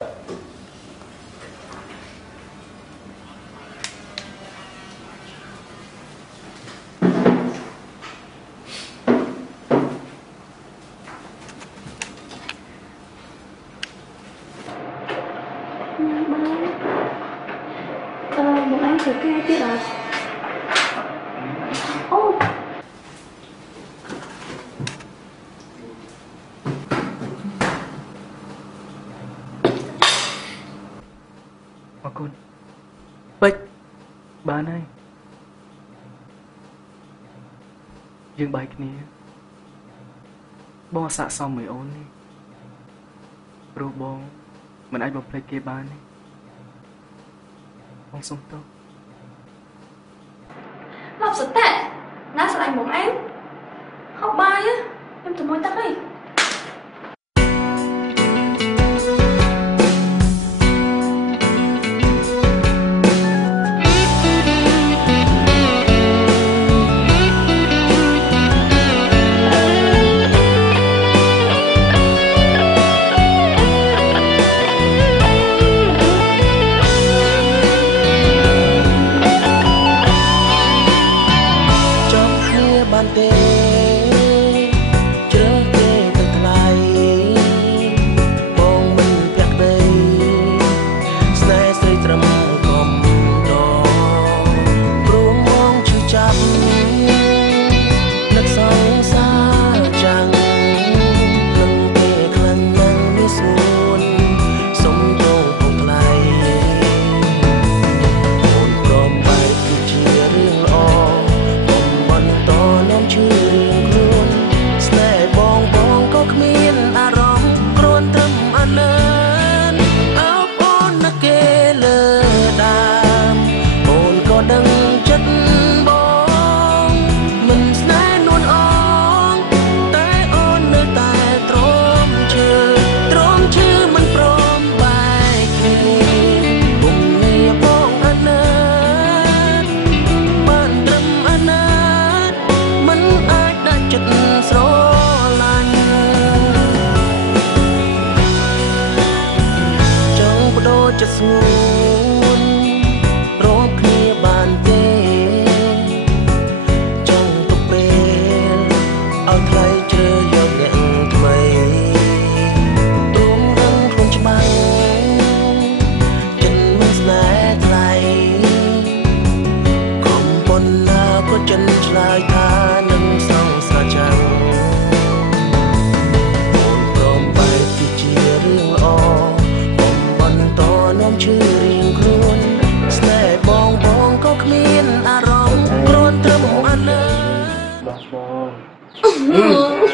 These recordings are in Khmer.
Một anh thử cái tiết à? Ô Mà con Bích Bạn ơi Dương bay kia Bông xạ xong mày ôn đi Rồi bông Mình ai bông play kia bán đi Bông xong tốt Lọc sạch tệ Ná sạch anh bóng em Học bài á Em thử môi tắc đi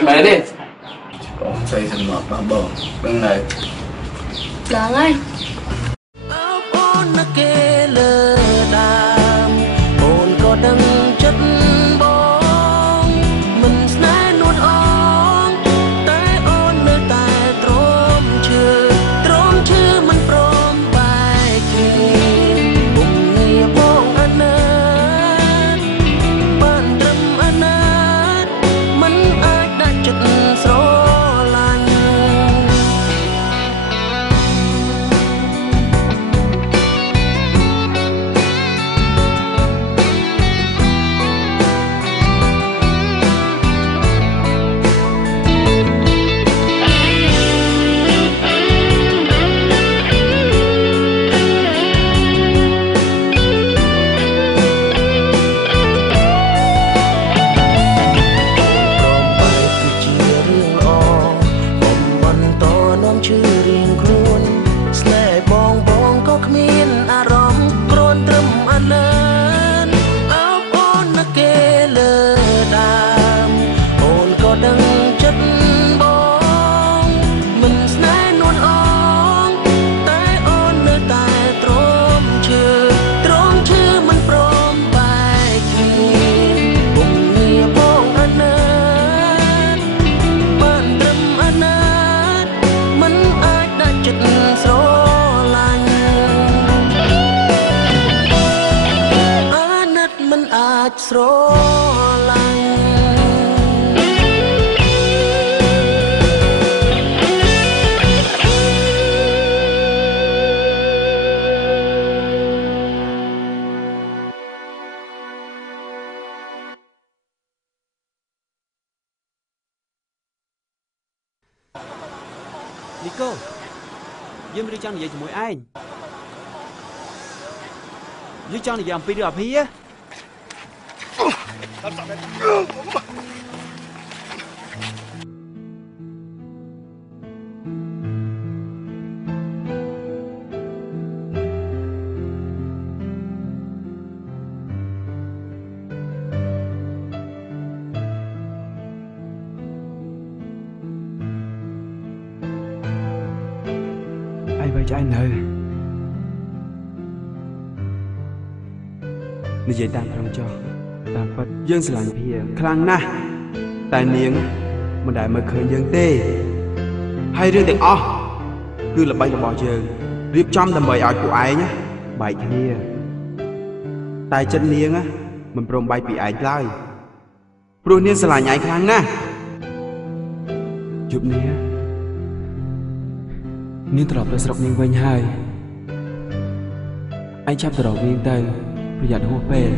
Mẹ đi Con xây thành ngọt bà bò Bên này Giỡn ơi Nico យើងមិនចង់និយាយជាមួយឯងយើងចង់និយាយអំពីរឿងអភិហ៎ Vậy cho anh ơiនិយាយតាមត្រង់ចុះតាមពិតយើងស្រឡាញ់ភាខ្លាំងណាស់តែនាងមិនដែលមើលឃើញយើងទេហើយរឿងទាំងអស់គឺល្បិចរបស់យើងរៀបចំដើម្បីឲ្យពួកឯងបែកគ្នាតែចិត្តនាងមិនព្រមបែកពីឯងឡើយព្រោះនាងស្រឡាញ់ឯងខ្លាំងណាស់ជប់នាងត្រឡប់ទៅស្រុកនាងវិញហើយឯងចាប់ទៅរកនាងទៅប្រយ័ត្នហួសពេល